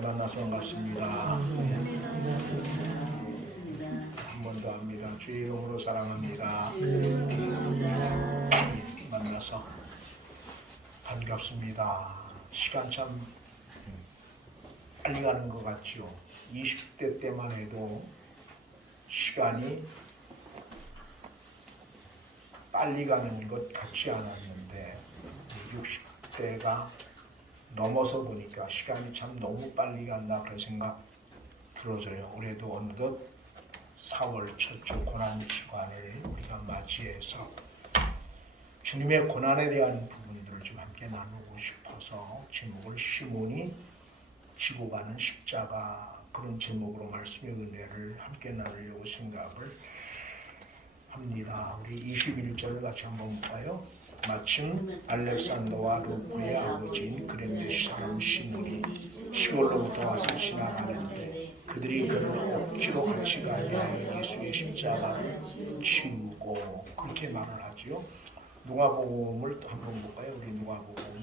만나서 반갑습니다. 한 번 더 합니다. 주의 이름으로 사랑합니다. 만나서 반갑습니다. 시간 참 빨리 가는 것 같죠. 20대 때만 해도 시간이 빨리 가는 것 같지 않았는데 60대가 넘어서 보니까 시간이 참 너무 빨리 간다 그런 생각 들어져요. 올해도 어느덧 4월 첫 주 고난 시간을 우리가 맞이해서 주님의 고난에 대한 부분들을 좀 함께 나누고 싶어서 제목을 시몬이 지고 가는 십자가, 그런 제목으로 말씀의 은혜를 함께 나누려고 생각을 합니다. 우리 21절을 같이 한번 볼까요? 마침 알렉산더와 루프의 아버지인 그랜데 사람 시몬이 시골로부터 와서 지나가는데 그들이 그를 억지로 같이 가게 하여 예수의 십자가를 지우고, 그렇게 말을 하지요. 누가복음을 또 한번 볼까요? 우리 누가복음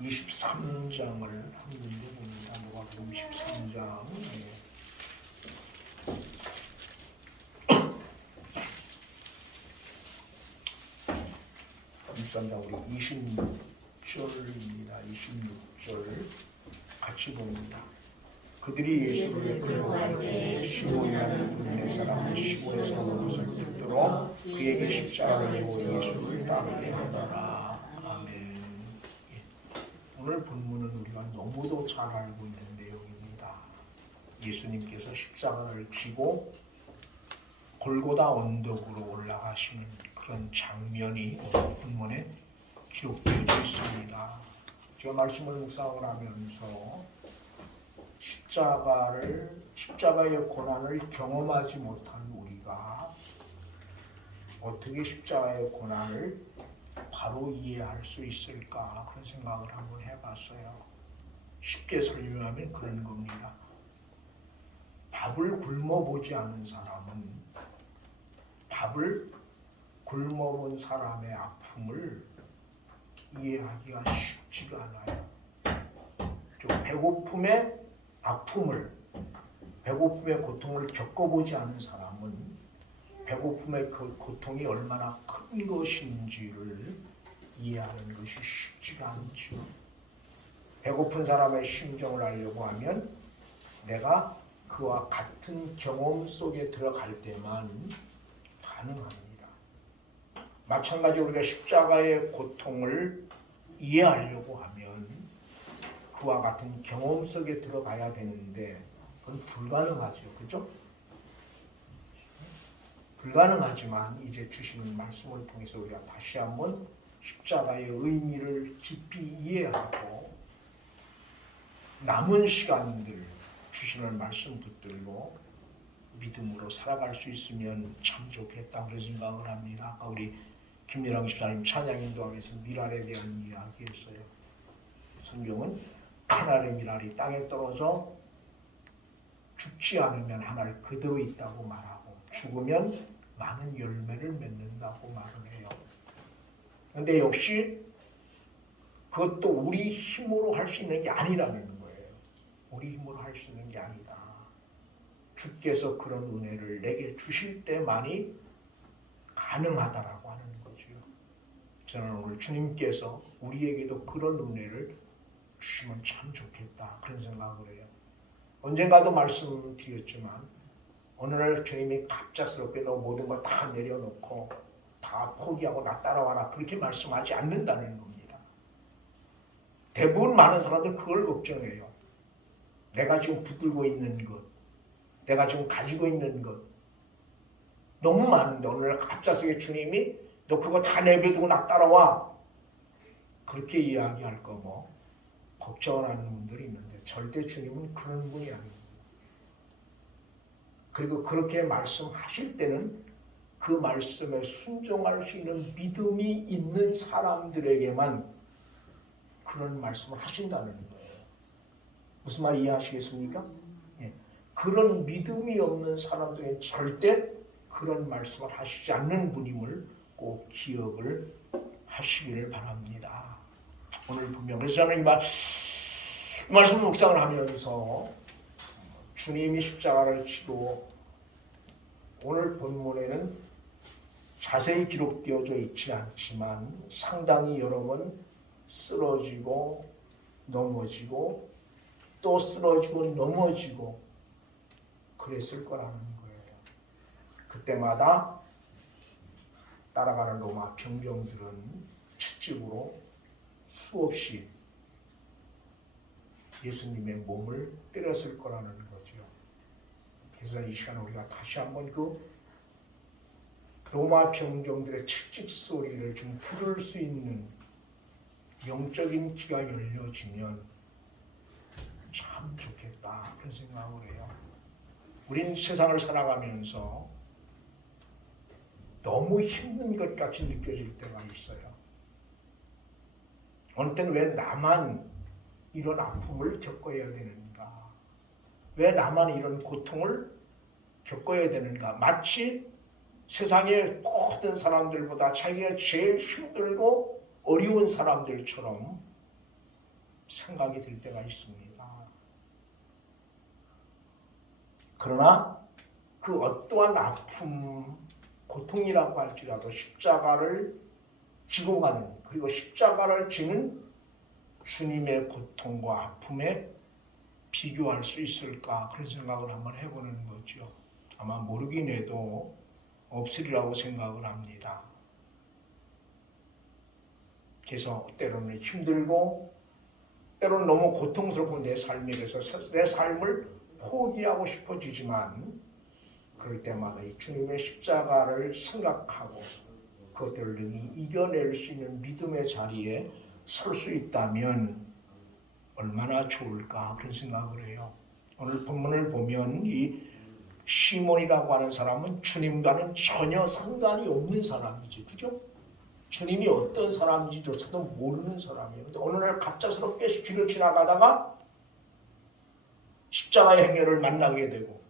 23장을 한 문제 봅니다. 누가복음 23장. 우리 26절입니다. 26절 같이 봅니다. 그들이 예수를 끌어갈 때 시몬이라는 군인의 사람이 시골에서 온 것을 듣도록 그에게 십자가를 지고 예수를 따르게 하더라. 아멘. 오늘 본문은 우리가 너무도 잘 알고 있는 내용입니다. 예수님께서 십자가를 지고 골고다 언덕으로 올라가시는 그런 장면이 오늘 본문에 기록되어 있습니다. 제가 말씀을 묵상을 하면서 십자가의 고난을 경험하지 못한 우리가 어떻게 십자가의 고난을 바로 이해할 수 있을까, 그런 생각을 한번 해봤어요. 쉽게 설명하면 그런 겁니다. 밥을 굶어보지 않은 사람은 밥을 굶어본 사람의 아픔을 이해하기가 쉽지가 않아요. 좀 배고픔의 아픔을, 배고픔의 고통을 겪어보지 않은 사람은 배고픔의 그 고통이 얼마나 큰 것인지를 이해하는 것이 쉽지가 않죠. 배고픈 사람의 심정을 알려고 하면 내가 그와 같은 경험 속에 들어갈 때만 가능합니다. 마찬가지로 우리가 십자가의 고통을 이해하려고 하면 그와 같은 경험 속에 들어가야 되는데 그건 불가능하죠. 그렇죠? 불가능하지만 이제 주시는 말씀을 통해서 우리가 다시 한번 십자가의 의미를 깊이 이해하고 남은 시간들 주시는 말씀 붙들고 믿음으로 살아갈 수 있으면 참 좋겠다, 그런 생각을 합니다. 아까 우리 김미랑 집사님 찬양 인도하면서 미랄에 대한 이야기했어요. 성경은 하늘의 미랄이 땅에 떨어져 죽지 않으면 하늘 그대로 있다고 말하고 죽으면 많은 열매를 맺는다고 말을 해요. 그런데 역시 그것도 우리 힘으로 할 수 있는 게 아니라는 거예요. 우리 힘으로 할 수 있는 게 아니다. 주께서 그런 은혜를 내게 주실 때만이 가능하다라고 하는 거죠. 저는 오늘 주님께서 우리에게도 그런 은혜를 주시면 참 좋겠다, 그런 생각을 해요. 언젠가도 말씀드렸지만 어느 날 주님이 갑작스럽게 너 모든 거 다 내려놓고 다 포기하고 나 따라와라, 그렇게 말씀하지 않는다는 겁니다. 대부분 많은 사람들 그걸 걱정해요. 내가 지금 붙들고 있는 것, 내가 지금 가지고 있는 것 너무 많은데 어느 날 갑작스럽게 주님이 너 그거 다 내버려두고 나 따라와, 그렇게 이야기할 거고 걱정을 하는 분들이 있는데 절대 주님은 그런 분이 아닙니다. 그리고 그렇게 말씀하실 때는 그 말씀에 순종할 수 있는 믿음이 있는 사람들에게만 그런 말씀을 하신다는 거예요. 무슨 말 이해하시겠습니까? 예. 그런 믿음이 없는 사람들에게 절대 그런 말씀을 하시지 않는 분임을 꼭 기억을 하시기를 바랍니다. 오늘 분명 그래서 저는 이 말씀 묵상을 하면서 주님이 십자가를 지고 오늘 본문에는 자세히 기록되어져 있지 않지만 상당히 여러 번 쓰러지고 넘어지고 또 쓰러지고 넘어지고 그랬을 거라는 거예요. 그때마다 따라가는 로마 병정들은 채찍으로 수없이 예수님의 몸을 때렸을 거라는 거죠. 그래서 이 시간에 우리가 다시 한번 그 로마 병정들의 채찍 소리를 좀 들을 수 있는 영적인 귀가 열려지면 참 좋겠다 그런 생각을 해요. 우린 세상을 살아가면서 너무 힘든 것 같이 느껴질 때가 있어요. 어느 때는 왜 나만 이런 아픔을 겪어야 되는가? 왜 나만 이런 고통을 겪어야 되는가? 마치 세상의 모든 사람들보다 자기가 제일 힘들고 어려운 사람들처럼 생각이 들 때가 있습니다. 그러나 그 어떠한 아픔, 고통이라고 할지라도 십자가를 지고 가는, 그리고 십자가를 지는 주님의 고통과 아픔에 비교할 수 있을까 그런 생각을 한번 해보는 거죠. 아마 모르긴 해도 없으리라고 생각을 합니다. 그래서 때로는 힘들고 때로는 너무 고통스럽고 내 삶에 대해서 내 삶을 포기하고 싶어지지만 그럴 때마다 이 주님의 십자가를 생각하고 그것들을 이겨낼 수 있는 믿음의 자리에 설 수 있다면 얼마나 좋을까 그런 생각을 해요. 오늘 본문을 보면 이 시몬이라고 하는 사람은 주님과는 전혀 상관이 없는 사람이지, 그죠? 주님이 어떤 사람인지조차도 모르는 사람이에요. 근데 어느 날 갑작스럽게 길을 지나가다가 십자가의 행렬을 만나게 되고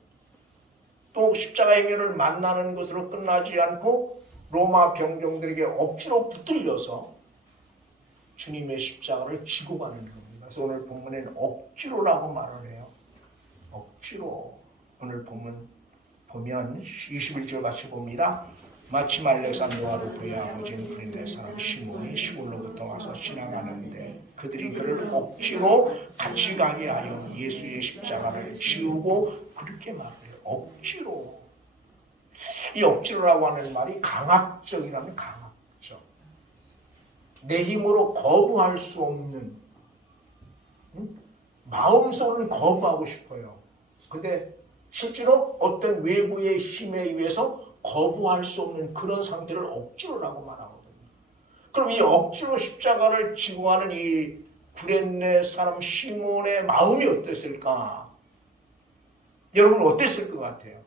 또 십자가의 행렬을 만나는 것으로 끝나지 않고 로마 병정들에게 억지로 붙들려서 주님의 십자가를 지고 가는 겁니다. 그래서 오늘 본문에는 억지로라고 말을 해요. 억지로. 오늘 보면 21절 같이 봅니다. 마침 알렉산드와로 그의 아버지인 구레네 사람 시몬이 시골로부터 와서 지나가는데 그들이 그를 억지로 같이 가게 하여 예수의 십자가를 지우고 그렇게 말해요. 억지로. 이 억지로라고 하는 말이 강압적이라면 강압적. 내 힘으로 거부할 수 없는, 마음속으로는 거부하고 싶어요. 근데 실제로 어떤 외부의 힘에 의해서 거부할 수 없는 그런 상태를 억지로라고 말하거든요. 그럼 이 억지로 십자가를 지고 가는 이 구레네 사람 시몬의 마음이 어땠을까? 여러분 어땠을 것 같아요?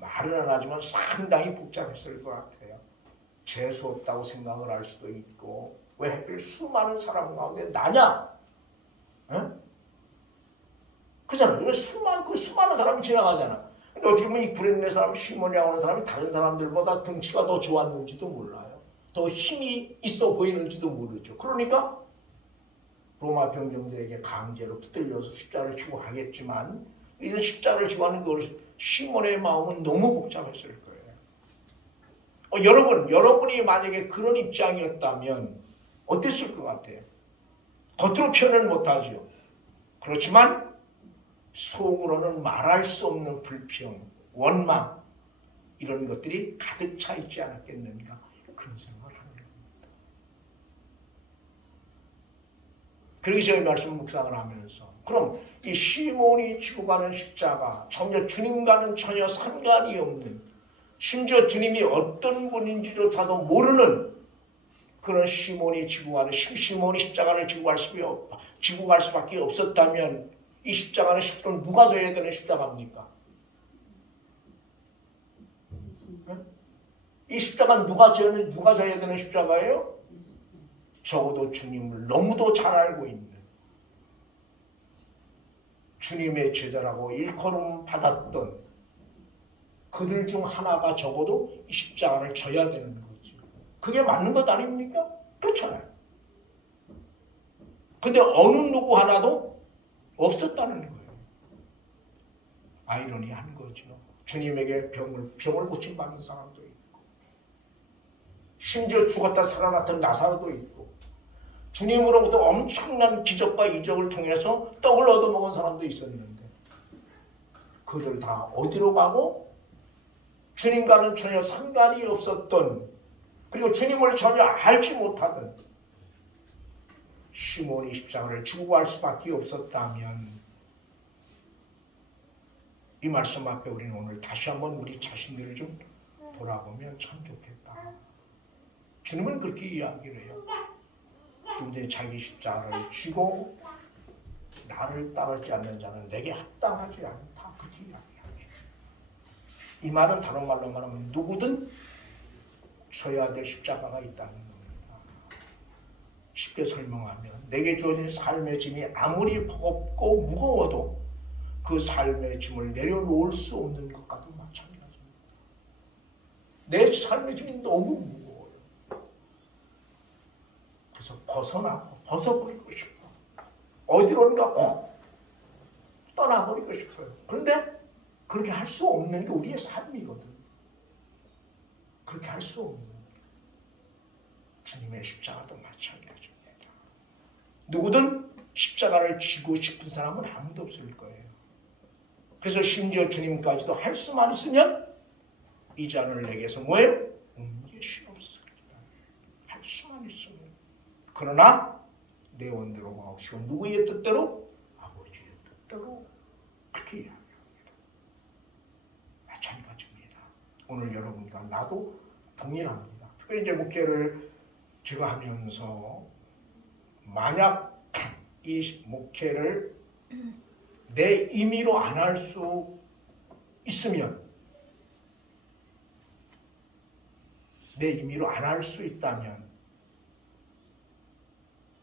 말은 안 하지만 상당히 복잡했을 것 같아요. 재수 없다고 생각을 할 수도 있고 왜 하필 수많은 사람 가운데 나냐? 응? 그잖아. 왜 수많은 사람이 지나가잖아. 근데 어떻게 보면 이 구레네 사람 시몬이라고 하는 사람이 다른 사람들보다 등치가 더 좋았는지도 몰라요. 더 힘이 있어 보이는지도 모르죠. 그러니까 로마 병정들에게 강제로 붙들려서 십자가를 지고 가겠지만 이런 십자가를 지고 하는 그 시몬의 마음은 너무 복잡했을 거예요. 여러분이 만약에 그런 입장이었다면 어땠을 것 같아요? 겉으로 표현은 못하죠. 그렇지만 속으로는 말할 수 없는 불평, 원망 이런 것들이 가득 차 있지 않았겠는가 그런 생각을 합니다. 그래서 이 말씀 묵상을 하면서 그럼 이 시몬이 지고 가는 십자가 전혀 주님과는 전혀 상관이 없는, 심지어 주님이 어떤 분인지조차도 모르는 그런 시몬이 지고 가는 시몬이 십자가를 지고 갈 수밖에 없었다면 이 십자가는 실제로 누가 져야 되는 십자가입니까? 이 십자가는 누가 져야 되는 십자가예요? 적어도 주님을 너무도 잘 알고 있는 주님의 제자라고 일컬음 받았던 그들 중 하나가 적어도 이 십자가를 져야 되는 거죠. 그게 맞는 것 아닙니까? 그렇잖아요. 근데 어느 누구 하나도 없었다는 거예요. 아이러니한 거죠. 주님에게 병을 고침받는 사람도 있고, 심지어 죽었다 살아났던 나사로도 있고, 주님으로부터 엄청난 기적과 이적을 통해서 떡을 얻어먹은 사람도 있었는데, 그들 다 어디로 가고 주님과는 전혀 상관이 없었던, 그리고 주님을 전혀 알지 못하던 시몬이 십자가를 지고 갈 수밖에 없었다면, 이 말씀 앞에 우리는 오늘 다시 한번 우리 자신들을 좀 돌아보면 참 좋겠다. 주님은 그렇게 이야기를 해요. 누구든지 자기 십자가를 지고 나를 따르지 않는 자는 내게 합당하지 않다. 그렇게 이야기하죠. 이 말은 다른 말로 말하면 누구든 져야 될 십자가가 있다는 겁니다. 쉽게 설명하면 내게 주어진 삶의 짐이 아무리 버겁고 무거워도 그 삶의 짐을 내려놓을 수 없는 것과도 마찬가지입니다. 내 삶의 짐이 너무 무거워요. 그래서 벗어버리고 싶어. 어디론가 꼭 떠나버리고 싶어요. 그런데 그렇게 할 수 없는 게 우리의 삶이거든. 그렇게 할 수 없는 주님의 십자가도 마찬가지입니다. 누구든 십자가를 지고 싶은 사람은 아무도 없을 거예요. 그래서 심지어 주님까지도 할 수만 있으면 이 잔을 내게서 뭐예요? 옮기시옵소서. 할 수만 있으면. 그러나 내 원대로 마옵시고 누구의 뜻대로? 아버지의 뜻대로. 그렇게 이야기합니다. 마찬가지입니다. 오늘 여러분과 나도 동일합니다. 특별히 이제 목회를 제가 하면서 만약 이 목회를 내 임의로 안 할 수 있으면, 내 임의로 안 할 수 있다면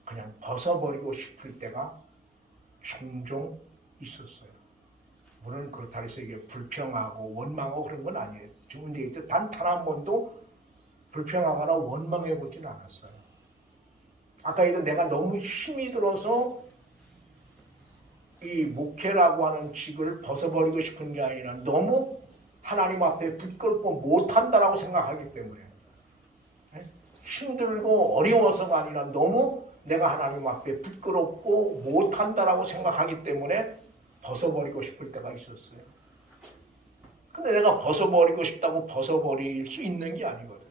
그냥 벗어버리고 싶을 때가 종종 있었어요. 물론 그렇다고 해서 이게 불평하고 원망하고 그런 건 아니에요. 근데 단 한 번도 불평하거나 원망해 보진 않았어요. 아까 얘기했던 내가 너무 힘이 들어서 이 목회라고 하는 직을 벗어버리고 싶은 게 아니라 너무 하나님 앞에 부끄럽고 못한다라고 생각하기 때문에, 힘들고 어려워서가 아니라 너무 내가 하나님 앞에 부끄럽고 못한다라고 생각하기 때문에 벗어버리고 싶을 때가 있었어요. 근데 내가 벗어버리고 싶다고 벗어버릴 수 있는 게 아니거든요.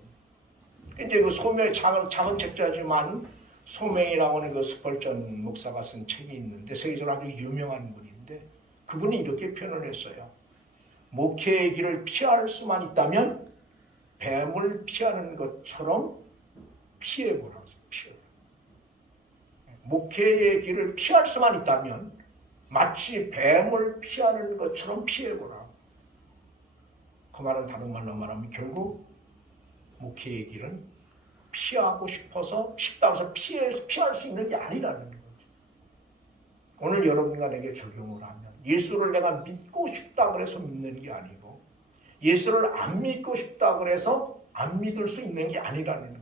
이제 그 소명, 작은 책자지만 소명이라고 하는 그 스펄전 목사가 쓴 책이 있는데 세계적으로 아주 유명한 분인데 그분이 이렇게 표현을 했어요. 목회의 길을 피할 수만 있다면 뱀을 피하는 것처럼 피해보라고. 목회의 길을 피할 수만 있다면 마치 뱀을 피하는 것처럼 피해보라. 그 말은 다른 말로 말하면 결국 목회의 길은 피하고 싶다고 해서 피할 수 있는 게 아니라는 거죠. 오늘 여러분과 내게 적용을 하면 예수를 내가 믿고 싶다고 해서 믿는 게 아니고 예수를 안 믿고 싶다고 해서 안 믿을 수 있는 게 아니라는 거예요.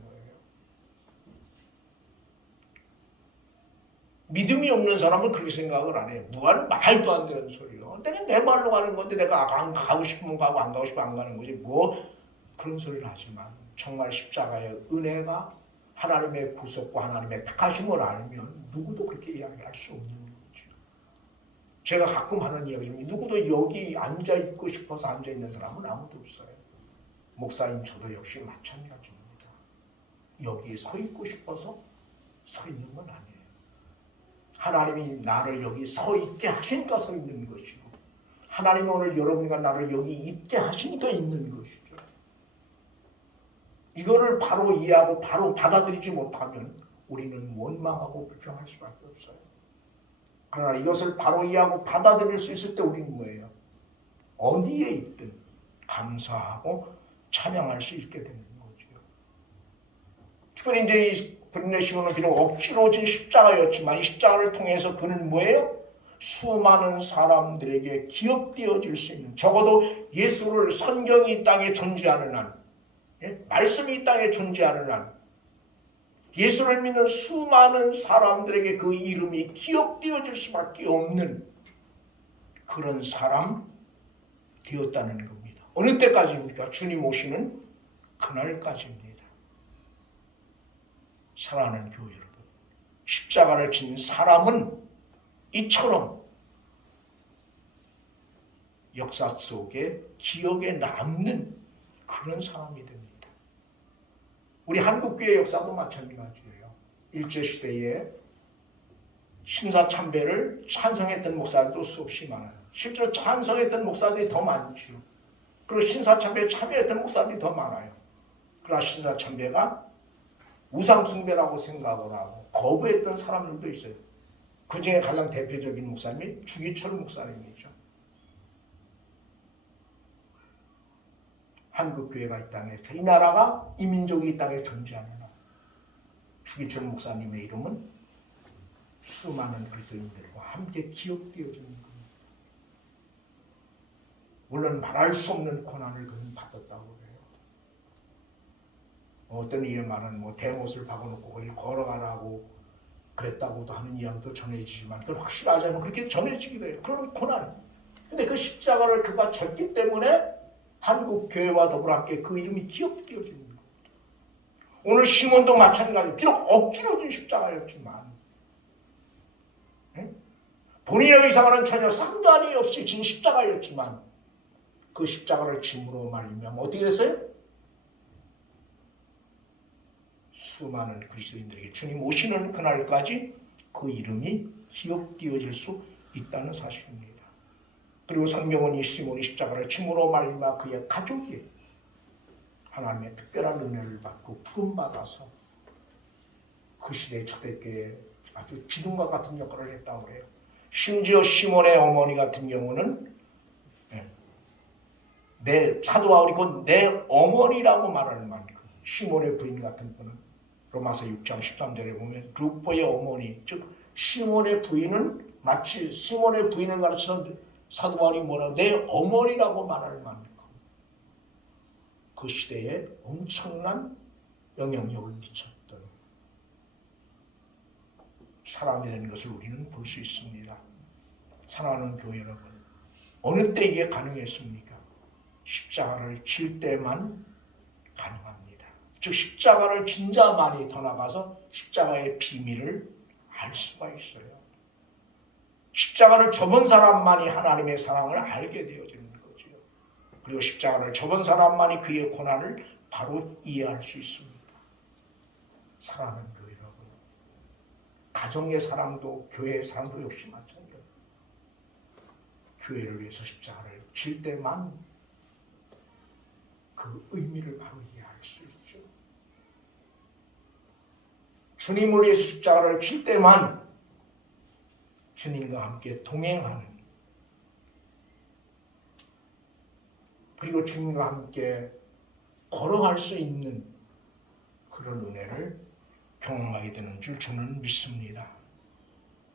믿음이 없는 사람은 그렇게 생각을 안 해요. 무한 말도 안 되는 소리요. 내가 내 말로 가는 건데 내가 안 가고 싶으면 가고 안 가고 싶으면 안 가는 거지. 그런 소리를 하지만 정말 십자가의 은혜가 하나님의 구속과 하나님의 택하심을 알면 누구도 그렇게 이야기할 수 없는 거죠. 제가 가끔 하는 이야기지만 누구도 여기 앉아있고 싶어서 앉아있는 사람은 아무도 없어요. 목사님 저도 역시 마찬가지입니다. 여기 서 있고 싶어서 서 있는 건 아니에요. 하나님이 나를 여기 서 있게 하시니까 서 있는 것이고 하나님이 오늘 여러분과 나를 여기 있게 하시니까 있는 것이죠. 이거를 바로 이해하고 바로 받아들이지 못하면 우리는 원망하고 불평할 수밖에 없어요. 그러나 이것을 바로 이해하고 받아들일 수 있을 때 우리는 뭐예요? 어디에 있든 감사하고 찬양할 수 있게 되는 거죠. 특별히 이제 이 브린네 시몬은 비록 억지로 진 십자가였지만 이 십자가를 통해서 그는 뭐예요? 수많은 사람들에게 기억되어질 수 있는, 적어도 예수를, 성경이 이 땅에 존재하는 한, 말씀이 이 땅에 존재하는 한, 예수를 믿는 수많은 사람들에게 그 이름이 기억되어질 수밖에 없는 그런 사람 되었다는 겁니다. 어느 때까지입니까? 주님 오시는 그날까지입니다. 사랑하는 교회 여러분, 십자가를 진 사람은 이처럼 역사 속에 기억에 남는 그런 사람이 됩니다. 우리 한국교회 역사도 마찬가지예요. 일제시대에 신사참배를 찬성했던 목사들도 수없이 많아요. 실제로 찬성했던 목사들이 더 많죠. 그리고 신사참배에 참여했던 목사들이 더 많아요. 그러나 신사참배가 우상숭배라고 생각을 하고 거부했던 사람들도 있어요. 그 중에 가장 대표적인 목사님이 주기철 목사님이죠. 한국교회가 이 땅에, 이 나라가 이 민족이 이 땅에 존재하는 나라. 주기철 목사님의 이름은 수많은 그리스도인들과 함께 기억되어지는 겁니다. 물론 말할 수 없는 고난을 그는 받았다고 해요. 어떤 이의 말은 대못을 박아놓고 거기 걸어가라고 그랬다고도 하는 이야기도 전해지지만 그건 확실하지 않으면 그렇게 전해지기도 해요. 그런 고난. 근데 그 십자가를 그가 졌기 때문에 한국교회와 더불어 함께 그 이름이 기억되어지는 겁니다. 오늘 시몬도 마찬가지로 비록 억지로 진 십자가였지만 본인의 의사와는 전혀 상관이 없이 진 십자가였지만 그 십자가를 짐으로 말미암아 어떻게 됐어요? 수많은 그리스도인들에게 주님 오시는 그날까지 그 이름이 기억되어질 수 있다는 사실입니다. 그리고 성경은 이 시몬이 십자가를 짐으로 말미암아 그의 가족이 하나님의 특별한 은혜를 받고 부름받아서 그 시대의 초대교회에 아주 기둥과 같은 역할을 했다고 해요. 심지어 시몬의 어머니 같은 경우는 내 사도 바울이 곧 내 어머니라고 말할 만큼 시몬의 부인 같은 분은 로마서 6장 13절에 보면 루포의 어머니, 즉 시몬의 부인은 마치 시몬의 부인을 가르치는 사도 바울이 뭐라 내 어머니라고 말할 만큼 그 시대에 엄청난 영향력을 미쳤던 사람이 되는 것을 우리는 볼 수 있습니다. 사랑하는 교회 여러분, 어느 때 이게 가능했습니까? 십자가를 질 때만 가능합니다. 즉 십자가를 진 자만이 더 나가서 십자가의 비밀을 알 수가 있어요. 십자가를 접은 사람만이 하나님의 사랑을 알게 되어지는 거죠. 그리고 십자가를 접은 사람만이 그의 고난을 바로 이해할 수 있습니다. 사랑하는 교회 여러분, 가정의 사랑도 교회의 사랑도 역시 마찬가지예요. 교회를 위해서 십자가를 질 때만 그 의미를 바로 이해할 수 있죠. 주님을 위해서 십자가를 칠 때만 주님과 함께 동행하는, 그리고 주님과 함께 걸어갈 수 있는 그런 은혜를 경험하게 되는 줄 저는 믿습니다.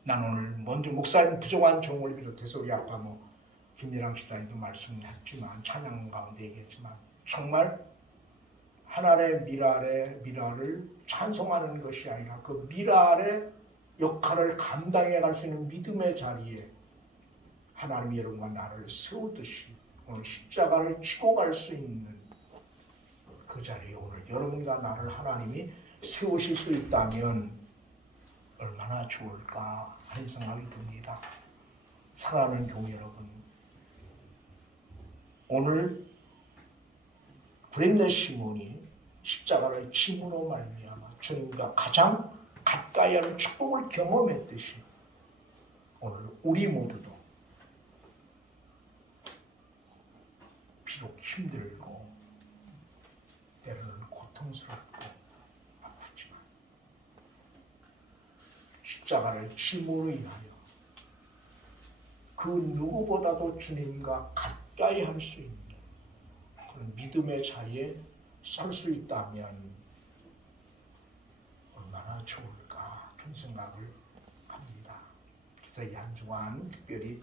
난 오늘 먼저 목사님 부족한 종을 비롯해서 우리 아까 김미랑 집사님도 말씀했지만 찬양 가운데 얘기했지만 정말 하나님의 미랄을 찬송하는 것이 아니라 그 미랄의 역할을 감당해 갈 수 있는 믿음의 자리에 하나님이 여러분과 나를 세우듯이 오늘 십자가를 지고 갈 수 있는 그 자리에 오늘 여러분과 나를 하나님이 세우실 수 있다면 얼마나 좋을까 하는 생각이 듭니다. 사랑하는 교회 여러분, 오늘 구레네 시몬이 십자가를 짐으로 말미암아 주님과 가장 가까이 하는 축복을 경험했듯이 오늘 우리 모두도 비록 힘들고 때로는 고통스럽고 아프지만 십자가를 짐으로 인하여 그 누구보다도 주님과 가까이 할 수 있는 그런 믿음의 자리에 설 수 있다면 얼마나 좋을까 그런 생각을 합니다. 그래서 이 한 주간 특별히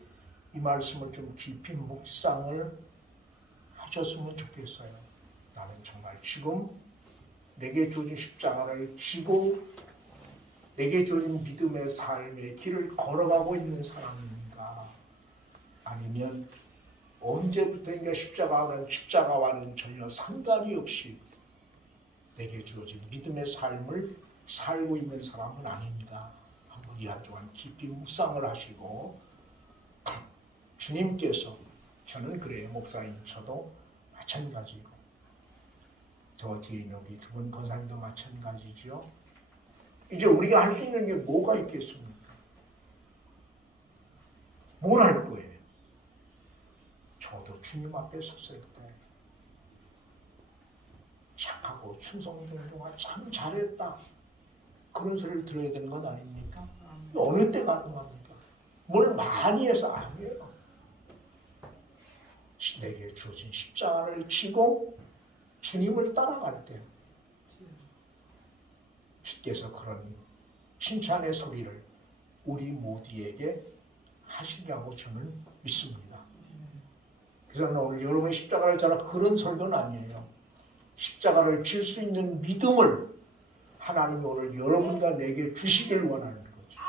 이 말씀을 좀 깊이 묵상을 하셨으면 좋겠어요. 나는 정말 지금 내게 주어진 십자가를 지고 내게 주어진 믿음의 삶의 길을 걸어가고 있는 사람인가? 아니면 언제부터인가 십자가와는 전혀 상관이 없이 내게 주어진 믿음의 삶을 살고 있는 사람은 아닌가? 한번 이 한 주간 깊이 묵상을 하시고, 주님께서, 저는 그래요, 목사인 저도 마찬가지고, 저 뒤에 있는 우리 두 분 권사님도 마찬가지죠. 이제 우리가 할 수 있는 게 뭐가 있겠습니까? 뭘 할 거예요? 저도 주님 앞에 섰을 때 착하고 충성된 동안 참 잘했다, 그런 소리를 들어야 되는 건 아닙니까? 어느 때 가능합니까? 뭘 많이 해서 아니에요. 내게 주어진 십자가를 지고 주님을 따라갈 때 주께서 그런 칭찬의 소리를 우리 모두에게 하시리라고 저는 믿습니다. 그래서 오늘 여러분의 십자가를 자라 그런 설교는 아니에요. 십자가를 질 수 있는 믿음을 하나님이 오늘 여러분과 내게 주시길 원하는 거죠.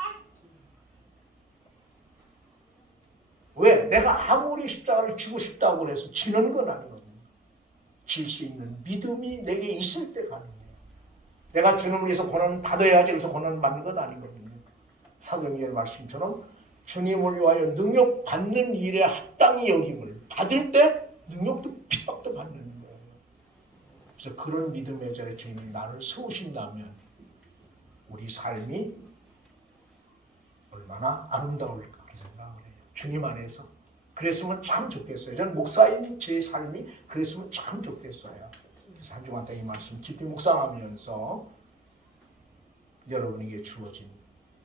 왜? 내가 아무리 십자가를 지고 싶다고 해서 지는 건 아니거든요. 질 수 있는 믿음이 내게 있을 때 가능해요. 내가 주님을 위해서 고난 받아야지 해서 고난 받는 건 아니거든요. 사도행전의 말씀처럼 주님을 위하여 능력 받는 일에 합당히 여김을 받을 때 능력도 핍박도 받는 거예요. 그래서 그런 믿음의 자리에 주님이 나를 세우신다면 우리 삶이 얼마나 아름다울까 그렇게 생각을 해요. 주님 안에서 그랬으면 참 좋겠어요. 저는 목사인 제 삶이 그랬으면 참 좋겠어요. 그래서 한 주간 동안 이 말씀 깊이 묵상하면서 여러분에게 주어진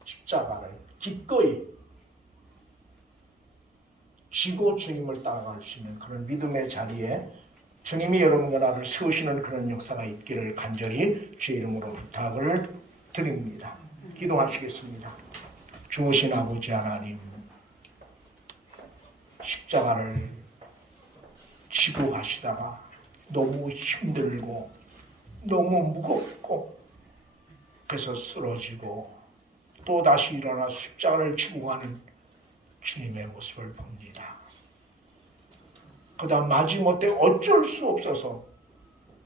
십자가를 기꺼이 지고 주님을 따라갈 수 있는 그런 믿음의 자리에 주님이 여러분과 나를 세우시는 그런 역사가 있기를 간절히 주의 이름으로 부탁을 드립니다. 기도하시겠습니다. 주오신 아버지 하나님, 십자가를 지고 가시다가 너무 힘들고 너무 무겁고 그래서 쓰러지고 또 다시 일어나 십자가를 지고 가는 주님의 모습을 봅니다. 그다음 마지못해 어쩔 수 없어서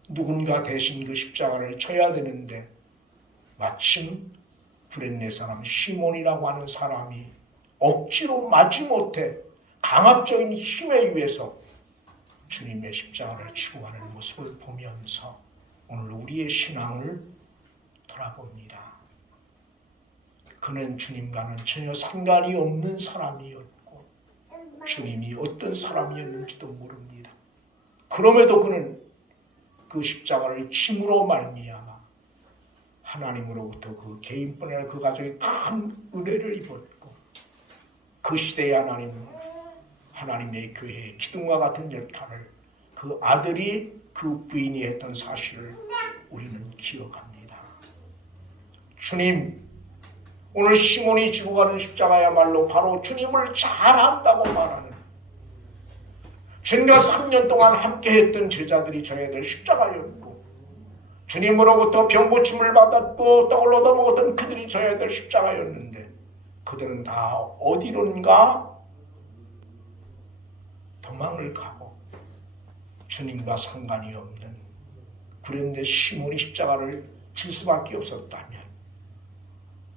누군가 대신 그 십자가를 쳐야 되는데 마침 구레네 사람 시몬이라고 하는 사람이 억지로 마지못해 강압적인 힘에 의해서 주님의 십자가를 지고 가는 모습을 보면서 오늘 우리의 신앙을 돌아봅니다. 그는 주님과는 전혀 상관이 없는 사람이었고 주님이 어떤 사람이었는지도 모릅니다. 그럼에도 그는 그 십자가를 짐으로 말미암아 하나님으로부터 그 개인뿐만 아니라 그 가족이 큰 은혜를 입었고 그 시대의 하나님은 하나님의 교회의 기둥과 같은 역할을 그 아들이 그 부인이 했던 사실을 우리는 기억합니다. 주님, 오늘 시몬이 지고 가는 십자가야말로 바로 주님을 잘한다고 말하는 주님과 3년 동안 함께했던 제자들이 져야 될 십자가였고 주님으로부터 병고침을 받았고 떡을 얻어먹었던 그들이 져야 될 십자가였는데 그들은 다 어디론가 도망을 가고 주님과 상관이 없는 그런데 시몬이 십자가를 질 수밖에 없었다면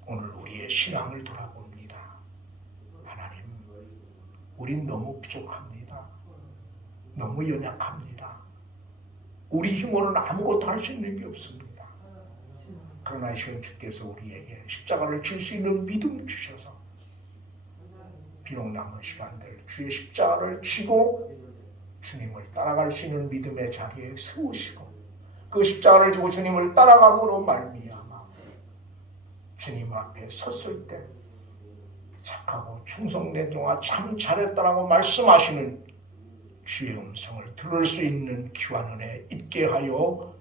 오늘 우리의 신앙을 돌아봅니다. 하나님, 우린 너무 부족합니다. 너무 연약합니다. 우리 힘으로는 아무것도 할 수 있는 게 없습니다. 그러나 이 시간 주께서 우리에게 십자가를 질 수 있는 믿음 주셔서 비록 남은 시간들 주의 십자가를 지고 주님을 따라갈 수 있는 믿음의 자리에 세우시고 그 십자가를 지고 주님을 따라감으로 말미암아 주님 앞에 섰을 때 착하고 충성된 동안 참 잘했다라고 말씀하시는 주의 음성을 들을 수 있는 귀한 은혜 있게 하여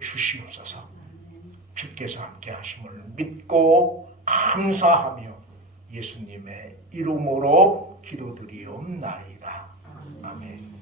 주시옵소서. 주께서 함께 하심을 믿고 감사하며 예수님의 이름으로 기도드리옵나이다. 아멘.